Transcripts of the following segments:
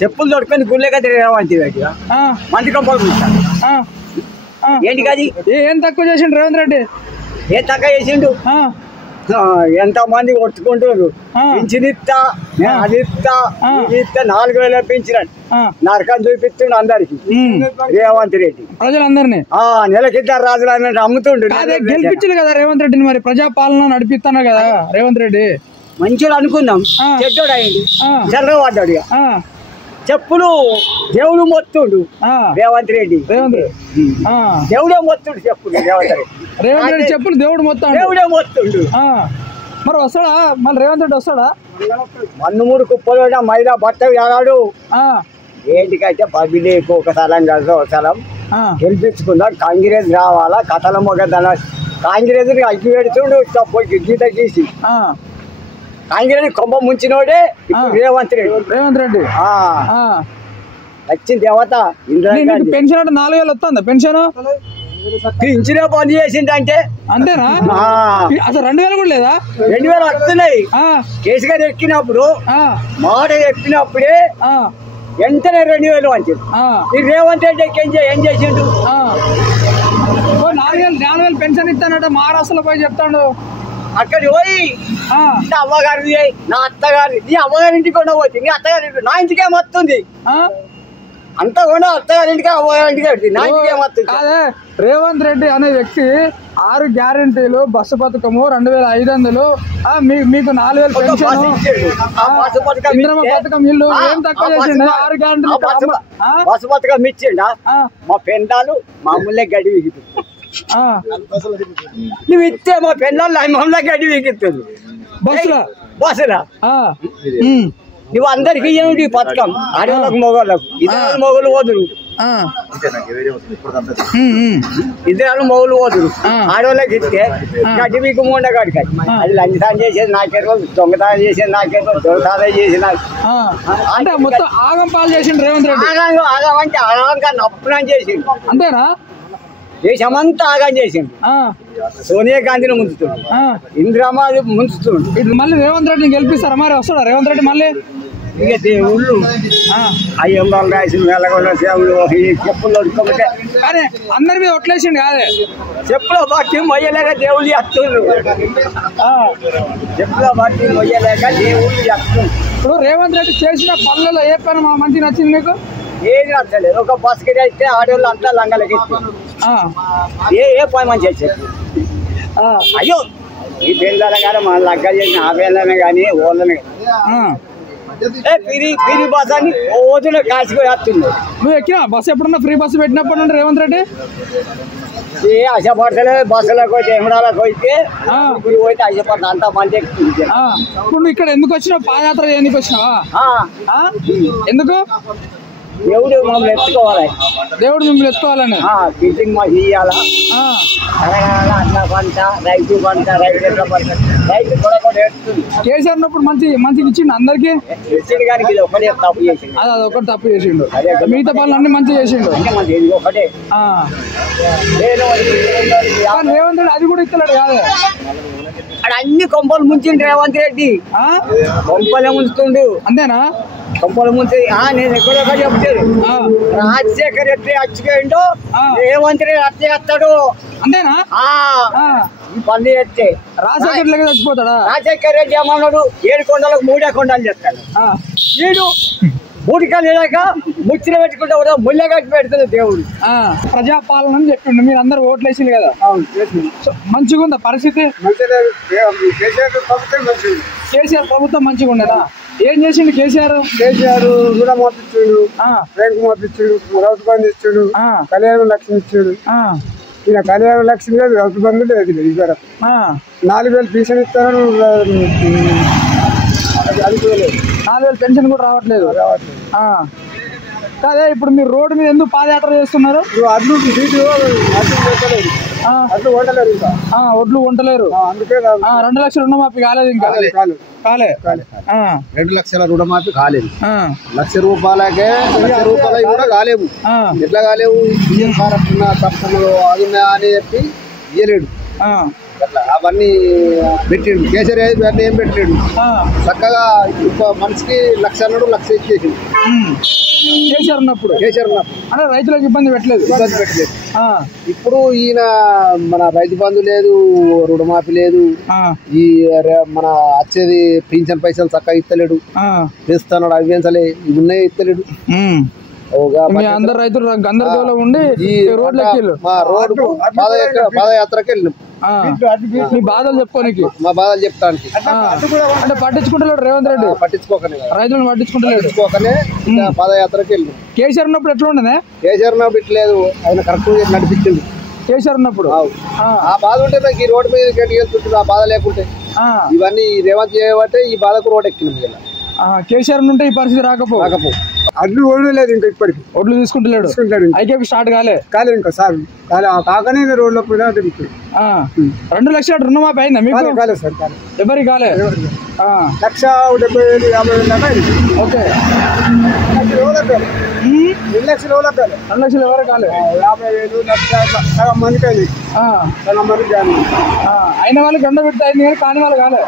చెప్పులు దొడుకొని గుళ్ళే కదా రేవంత్ రెడ్డి మంచి కంపలు ఏంటి కాదు ఏం తక్కువ చేసిండు రేవంత్ రెడ్డి? ఏం తక్కువ చేసిండు? ఎంత మంది కొట్టుకుంటారు పింఛనిస్తా అది ఇస్తా 4000 పెంచినాడు నరకం చూపిస్తుండు అందరికి రేవంత్ రెడ్డి ప్రజలందరినీ. నెలకిద్దరు రాజులు అన్నట్టు అమ్ముతుండు. గెలిపించలేదు కదా రేవంత్ రెడ్డిని, మరి ప్రజాపాలన నడిపిస్తాను కదా రేవంత్ రెడ్డి. మంచిగా అనుకుందాం, చెడ్డోడు అయ్యింది, చల్లబడ్డాడు. చెప్పులు దేవుడు మొత్తుండు రేవంత్ రెడ్డి. దేవుడే మొత్తుడు చెప్పులు రేవంత్ రెడ్డి చెప్పులు దేవుడు మొత్తం దేవుడే మొత్తుండు. మరి వస్తాడా మళ్ళీ రేవంత్ రెడ్డి వస్తాడా? 13 కుప్పలు మైదా బట్ట ఏడాడు. ఏంటికైతే పబ్లిక్ ఒక స్థలం కాదు ఒక స్థలం గెలిపించుకుందాం. కాంగ్రెస్ రావాలా కథల మొగదన కాంగ్రెస్ అగ్గి పెడుతుండు గీత గీసి. కాంగ్రెస్ కొమ్మ ముంచినోడే రేవంత్ రెడ్డి. వచ్చింది దేవత. పెన్షన్ అంటే 4000 వస్తుందా పెన్షన్? పింఛనే పని చేసిందంటే అంతేనా? అసలు 2000 కూడా లేదా? 2000 వస్తున్నాయి. కేసీఆర్ ఎక్కినప్పుడు మాట ఎక్కినప్పుడే వెంటనే 2000 అని చెప్పి రేవంత్ రెడ్డి ఏం చేసిండు? 4000 పెన్షన్ ఇస్తానంటే మహారాష్ట్రలో పోయి చెప్తాడు. అక్కడి పోయి అవ్వగారి నా అత్తగారి నీ అవ్వగారింటికి కూడా పోతుంది, నీ అత్తగారింటి నా ఇంటికి ఏమొస్తుంది అంతా కూడా అత్తగారింటికి అవ్వగారింటికి పెడుతుంది, నా ఇంటికి ఏమొస్తుంది. అదే రేవంత్ రెడ్డి అనే వ్యక్తి 6 గ్యారెంటీలు, బస్సు పథకము 2500, మీకు 4000 పెన్షన్, ఇంద్రమ్మ పథకం, ఇల్లు ఏం తక్కువ చేసిండు? 6 గ్యారెంటీలు బస్సు పథకం ఇచ్చిండా? మా పెండాలు మామూలే గడి విగిపోతుంది. నువ్వు ఇస్తే మా పెళ్ళాలు మమ్మల్ని గడ్డి వీకిస్తుంది బస్సులా. నువ్వు అందరికి ఏమిటి పథకం? ఆడవాళ్ళకు మొగోళ్ళకు ఇద్దరు మొగలు పోదురు, ఇద్దరు మొగలు పోదురు. ఆడవాళ్ళకి ఇస్తే గడ్డి వీకు ఉండగాడికి అది లంచదానం చేసేది నాకేరో, దొంగతనం చేసేది నాకేరో, దొంగతనం చేసి నాకు అంటే మొత్తం ఆగం పాలు చేసిండు రేవంత్ రెడ్డి. ఆగమంటే ఆగంగా నప్పున చేసిండు అంతేనా? దేశమంతా ఆగా చేసిండు. సోనియా గాంధీని ముంచుతుండు, ఇందిరామా ముంచుతుండు. మళ్ళీ రేవంత్ రెడ్డిని గెలిపిస్తారా? మరి వస్తాడా రేవంత్ రెడ్డి మళ్ళీ? ఇక దేవుళ్ళు అయ్యంబాలు రాసిన వెళ్ళకుండా సేవలు చెప్పులు వడుకోబట్టే కానీ అందరి మీద ఒట్లేసిండు కాదే. చెప్పుల బట్టి మొయ్యలేక దేవుళ్ళు ఎత్తుండ్రు, చెప్పుల బట్టి మొయ్యలేక దేవుళ్ళు ఎత్తుండ్రు. ఇప్పుడు రేవంత్ రెడ్డి చేసిన పనులలో ఏ పని మంచి నచ్చింది మీకు? ఏది నచ్చలేదు. ఒక బస్కి అయితే ఆడవాళ్ళు అంతా లంగలకి ఏ పని మంచి చేసేది. అయ్యో ఈ పిల్లల కానీ మన లగ్గ చేసిన ఆ పిల్లలనే కానీ ఓళ్ళనే పిరి బస్ అని రోజున కాసిపోయి వస్తుంది. నువ్వు ఎక్కినా బస్సు? ఎప్పుడన్నా ఫ్రీ బస్సు పెట్టినప్పుడు అంటే రేవంత్ రెడ్డి ఏ ఆశపడతలే. బస్సులకు పోతే ఎమడాలకు పోతే ఇప్పుడు పోతే ఆశపడతా అంతా మంచి ఎక్కుతుంది. ఇప్పుడు నువ్వు ఇక్కడ ఎందుకు వచ్చినావు? పాదయాత్ర ఎందుకు వచ్చినావా? ఎందుకు? దేవుడు మమ్మల్ని ఎత్తుకోవాలి, దేవుడు మిమ్మల్ని ఎత్తుకోవాలని టీచింగ్ మాకు ఇయ్యాలా, అట్లా పంట రైతు పంట రైతు పంట రైతు కూడా కూడా ఎత్తుంది. కేసీఆర్ ఉన్నప్పుడు మంచిగా ఇచ్చిండు అందరికి ఇచ్చిండు, కానీ ఇది ఒకటే తప్పు చేసిండు. అది ఒకటి తప్పు చేసిండు, మిగతా పనులు అన్ని మంచిగా చేసిండు. ఇది ఒకటే రేవంత్ రెడ్డి అది కూడా ఇస్తలేడు కాదు. అక్కడ అన్ని కొంపలు ముంచిండు రేవంత్ రెడ్డి, కొంపలే ముంచుతుండు. అంతేనా? కొంపలు ముంచి నేను ఎక్కడొక్క చెప్తాడు రాజశేఖర్ ఎట్లా అచ్చిపోయిండో రేవంత్ రెడ్డి అట్లా చేస్తాడు. అంతేనా? ఈ పనులు చేస్తే రాజశేఖర్ లెక్క చచ్చిపోతాడా? రాజశేఖర్ రెడ్డి ఏమన్నాడు? 7 కొండలకు 3 కొండలు చేస్తాడు. వీడు 3 కాలు వెళ్ళాక ముచ్చిన పెట్టుకుంటా కూడా ముళ్ళ కట్టి పెడుతుంది దేవుడు. ప్రజాపాలన అని చెప్పిండు, మీరు అందరు ఓట్లు వేసింది కదా. మంచిగా ఉందా పరిస్థితి? కేసీఆర్ ప్రభుత్వం మంచిగా ఉండదా? ఏం చేసిండు కేసీఆర్? రుణమాఫీ ఇచ్చిండు, బ్యాంకు మాఫీ ఇచ్చిండు, రైతు బంధు ఇచ్చిండు, కళ్యాణ లక్ష్మి ఇచ్చిండు. ఈయన కళ్యాణ లక్ష్మి లేదు, రైతు బంధు లేదు. ఇద్దరు 4000 పెన్షన్ ఇస్తారు, 4000 పెన్షన్ కూడా రావట్లేదు. అదే ఇప్పుడు మీరు రోడ్డు మీద ఎందుకు పాదయాత్ర చేస్తున్నారు? ఒడ్లు వంటలేరు, అందుకే 2 లక్షల రుణమాఫీ కాలేదు. ఇంకా కాలే 2 లక్షల రుణమాఫీ కాలేదు. 1,00,000 రూపాయలకే 1,00,000 రూపాయలు కూడా కాలేవు. ఎట్లా కాలేవు? తప్పలు అది అని చెప్పి ఇయ్యలేడు. అట్లా అవన్నీ పెట్టిండు. కేసరి అన్నీ ఏం పెట్టిండు. చక్కగా మనిషికి 1,00,000 అన్నాడు, 1,00,000 ఇచ్చేసిండు. కేసీఆర్ ఉన్నప్పుడు అంటే రైతులకు ఇబ్బంది పెట్టలేదు. ఇప్పుడు ఈయన మన రైతు బంధు లేదు, రుణమాఫీ లేదు, ఈ మన వచ్చేది పింఛన్ పైసలు చక్కగా ఇస్తలేడు, ఇస్తున్నాడు అవి పెంచలే, ఇవి ఉన్నాయి ఇస్తలేడు. అందరు రైతులు గందరగోళం ఉండి రోడ్డు పాదయాత్రకి వెళ్ళినాం. మీ బాధలు చెప్పుకోనికి, మా బాధలు చెప్తానికి. అంటే పట్టించుకుంటలేడు రేవంత్ రెడ్డి, రైతులను పట్టించుకుంటలేడు. పాదయాత్రకి వెళ్ళినాం. కేసీఆర్ ఉన్నప్పుడు ఎట్లా ఉండనే? కేసీఆర్ ఉన్నప్పుడు ఇట్లేదు, ఆయన కరెక్ట్ నడిపించింది. కేసీఆర్ ఉన్నప్పుడు ఆ బాధ ఉంటే నాకు ఈ రోడ్డు మీద వెళ్తుంటుంది. ఆ బాధ లేకుంటే ఇవన్నీ రేవంత్ చేయబట్టే ఈ బాధకు రోడ్ ఎక్కినాం. కేసీఆర్ ఉంటే ఈ పరిస్థితి రాకపో అడ్లు ఓడలేదు. ఇంకా ఇప్పటికి ఒడ్లు తీసుకుంటలేడు. ఐకేపీ స్టార్ట్ కాలే ఇంకా సార్ కాకనే రోడ్లో పోయినా తిరుగుతుంది. 2 లక్షల రుణమాఫీ అయిందా మీకు? కాలేదు సార్, ఎవరికి కాలే. 1,70,000 ఓకే, 2 లక్షలు ఎవరు కాలే. 50,000 సగం మందికి అయింది, సగం మందికి అయిన వాళ్ళకి 2 విడత అయింది కానీ కాని వాళ్ళు కాలే.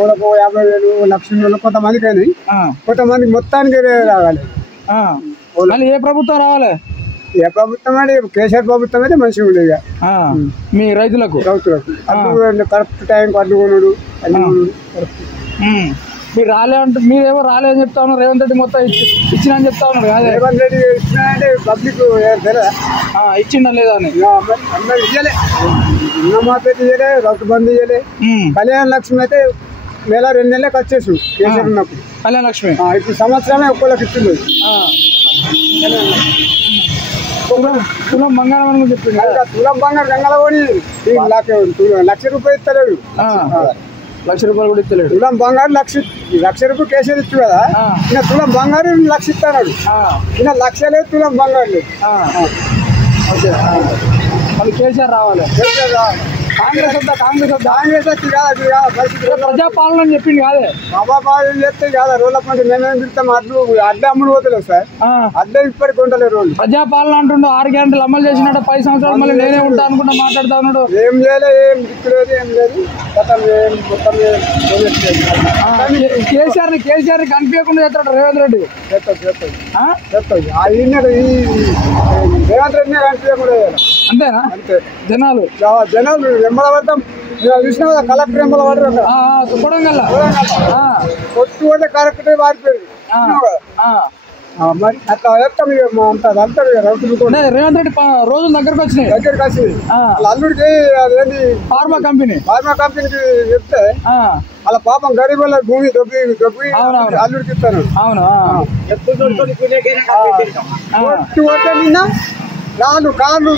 ఊళ్ళకు 50,000 1,00,000 కొంతమందికి అయినాయి, కొంతమందికి మొత్తానికి రావాలి. మళ్ళీ ఏ ప్రభుత్వం రావాలి? ఏ ప్రభుత్వం అంటే కేసీఆర్ ప్రభుత్వం అయితే మంచిగా ఉండేది మీ రైతులకు. కరెక్ట్ టైంకి అడ్డుకున్నాడు. మీరు రాలే అంటే మీరేమో రాలే అని చెప్తా ఉన్నారు. రేవంత్ రెడ్డి మొత్తం ఇచ్చిన అని చెప్తా ఉన్నారు కదా. రేవంత్ రెడ్డి ఇచ్చినంటే పబ్లిక్ ఇచ్చిందా లేదా అని అందరూ ఇయ్యలే. రుణమాఫీ అయితే ఇయ్యలే, రైతు బంధు ఇయ్యలే. కళ్యాణ లక్ష్మి అయితే నెల 2 నెలలకు వచ్చేసి కేసీఆర్ ఉన్నప్పుడు. కళ్యాణ లక్ష్మి ఇప్పుడు సంవత్సరమే ఒక్కోళ్ళకి ఇస్తుంది. తులం బంగారం అని చెప్పింది. తులం బంగారం గంగల కూడా ₹1,00,000 ఇస్తలేడు. ₹1,00,000 కూడా ఇస్తలేడు. తులం బంగారు ₹1,00,000 కేసీఆర్ ఇచ్చు కదా. ఈయన తులం బంగారు ₹1,00,000 ఇస్తున్నాడు. ఈయన 1,00,000 లేదు, తులం బంగారు లేదు. ఓకే, మళ్ళీ కేసీఆర్ రావాలి. కాంగ్రెస్ వచ్చి కాదా పరిస్థితి. ప్రజాపాలన అని చెప్పింది కాదే. బాబాపాలన చెప్తే కాదా రోడ్ల పంట మేమేం తింటాం. అడ్డ అమ్ముడు పోతలేవు సార్, అడ్డ ఇప్పటికి కొంటలేదు రోడ్లు. ప్రజాపాలన అంటుండు 6 గంటలు అమలు చేసినట్టు 10 సంవత్సరాలు మళ్ళీ నేనే ఉంటా అనుకుంటా మాట్లాడుతా ఉన్నాడు. ఏం చేయలే, ఏం దిక్కులేదు, ఏం లేదు. మొత్తం కేసీఆర్ కనిపించకుండా చేస్తాడు రేవంత్ రెడ్డి. చెప్తాడు రేవంత్ రెడ్డినే కనిపించకుండా అంతేనా? అంతే. జనాలు ఎంబల పడతాం. చూసినా కదా కలెక్టర్ ఎంబల పడరు. కొట్టు అంటే కరెక్ట్ మారిపోయింది మరి. అట్లా చెప్తాం అంతా రేవంత్ రెడ్డి రోజులు దగ్గరకు వచ్చి అల్లుడికి అదేంటి ఫార్మా కంపెనీకి చెప్తే అలా పాపం గరీబ్ వాళ్ళ భూమి దొబ్బి అల్లుడికి ఇస్తాను. అవును, కొట్టు అంటే నిన్న రాళ్ళు కార్లు